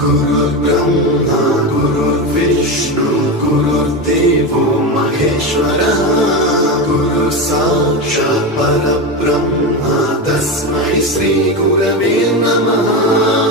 गुरुर्ब्रह्मा गुरुर्विष्णु गुरुर्देवो महेश्वरः गुरुः साक्षात् परब्रह्म तस्मै श्री गुरवे नमः।